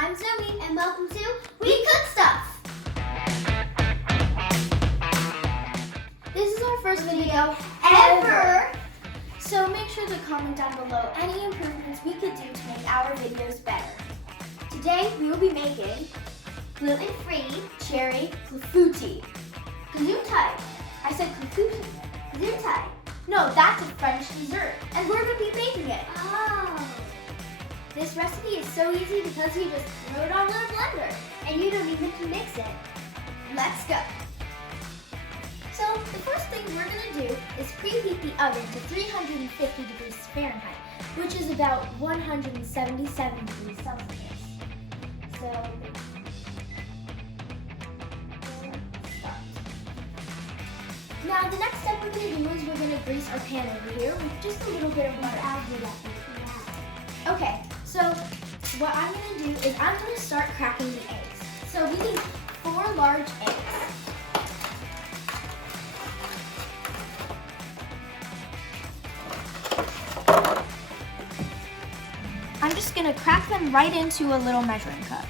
I'm Zoe, and welcome to We Cook Stuff. This is our first video ever. So make sure to comment down below any improvements we could do to make our videos better. Today we will be making gluten-free cherry clafoutis. Gesundheit. I said clafoutis. Gesundheit. No, that's a French dessert, and we're going to be making it. Oh. This recipe is so easy because you just throw it all in a blender, and you don't even have to mix it. Let's go. So the first thing we're going to do is preheat the oven to 350 degrees Fahrenheit, which is about 177 degrees Celsius. So start. Now the next step we're going to do is we're going to grease our pan over here with just a little bit of butter. I'll do that. Okay, so what I'm going to do is I'm going to start cracking the eggs. So we need 4 large eggs. I'm just going to crack them right into a little measuring cup.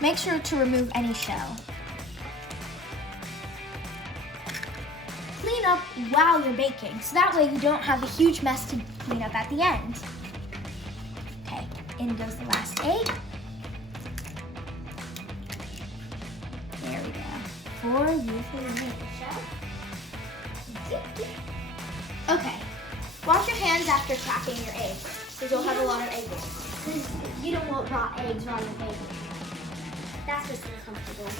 Make sure to remove any shell. Clean up while you're baking, so that way you don't have a huge mess to clean up at the end. Okay, in goes the last egg. There we go. 4 beautiful shell. Okay. Wash your hands after cracking your eggs, because you'll have a lot of egg whites. Because you don't want raw eggs on your baby. That's just uncomfortable.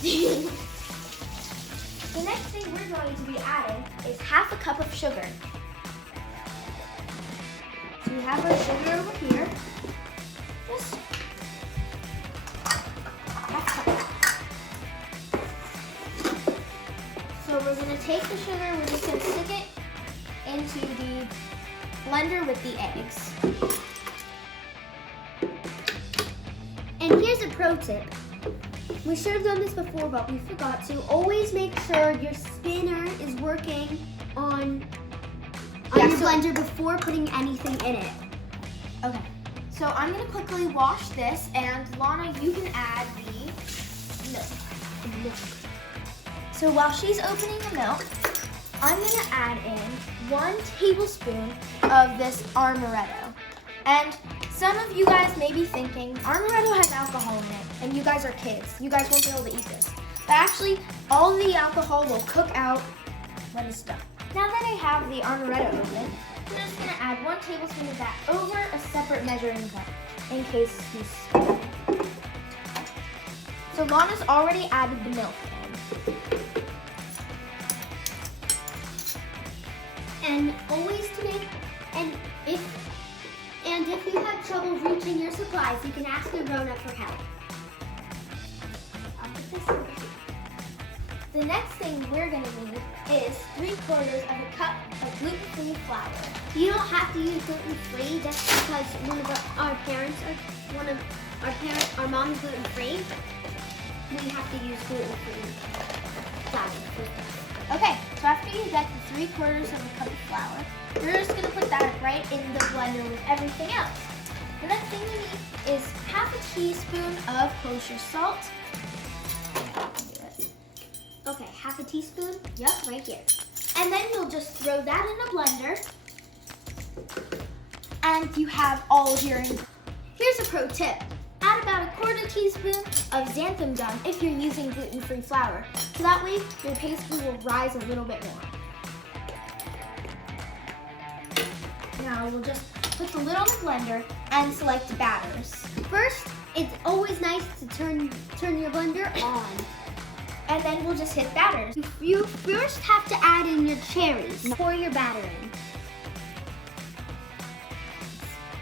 The next thing we're going to be adding is half a cup of sugar. So we have our sugar over here. Just half cup. So we're going to take the sugar, we're just going to stick it into the blender with the eggs. And here's a pro tip. We should have done this before, but we forgot to. Always make sure your spinner is working on your blender before putting anything in it. Okay, so I'm going to quickly wash this, and Lana, you can add the milk. So while she's opening the milk, I'm going to add in 1 tablespoon of this amaretto. And some of you guys may be thinking, amaretto has alcohol in it, and you guys are kids. You guys won't be able to eat this. But actually, all the alcohol will cook out when it's done. Now that I have the amaretto open, I'm just going to add 1 tablespoon of that over a separate measuring cup, in case you spill. So Lana's already added the milk in. And always to make, and if you have trouble reaching your supplies, you can ask a grown-up for help. I'll put this over here. The next thing we're going to need is 3/4 of a cup of gluten-free flour. You don't have to use gluten-free just because our mom's gluten-free. We have to use gluten-free flour. Okay, so after you get the 3/4 of a cup of flour, you're just going to put that right in the blender with everything else. The next thing you need is half a teaspoon of kosher salt. Okay, half a teaspoon? Yep, right here. And then you'll just throw that in a blender. And you have all of your ingredients. Here's a pro tip. Add about a 1/4 teaspoon of xanthan gum if you're using gluten-free flour. So that way your pastry will rise a little bit more. Now we'll just put the lid on the blender and select batters. First, it's always nice to turn your blender on. And then we'll just hit batters. You first have to add in your cherries. Pour your batter in.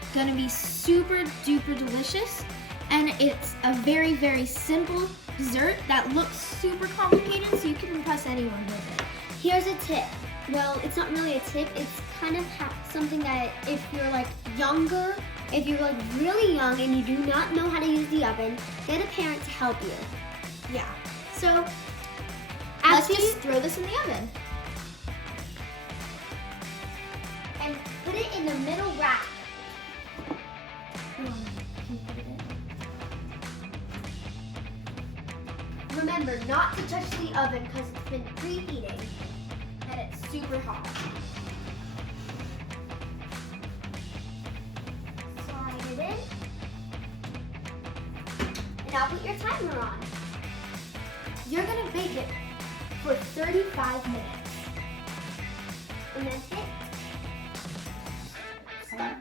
It's gonna be super duper delicious. And it's a very, very simple dessert that looks super complicated, so you can impress anyone with it. Here's a tip. Well, it's not really a tip. It's kind of something that if you're like younger, if you're like really young and you do not know how to use the oven, get a parent to help you. Yeah. So let's just throw this in the oven. And put it in the middle rack. Can not to touch the oven because it's been preheating and it's super hot. Slide it in. And now put your timer on. You're gonna bake it for 35 minutes. And then hit start.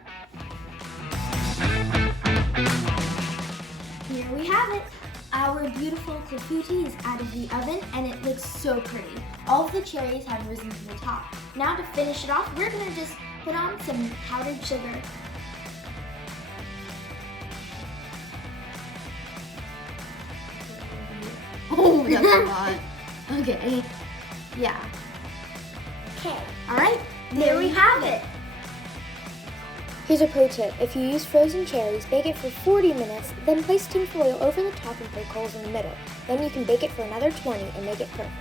Here we have it. Our beautiful clafoutis is out of the oven and it looks so pretty. All of the cherries have risen to the top. Now to finish it off, we're gonna just put on some powdered sugar. Oh, that's a lot. Okay. Yeah. Okay. All right. There we have it. Here's a pro tip. If you use frozen cherries, bake it for 40 minutes, then place tin foil over the top and put coals in the middle. Then you can bake it for another 20 and make it perfect.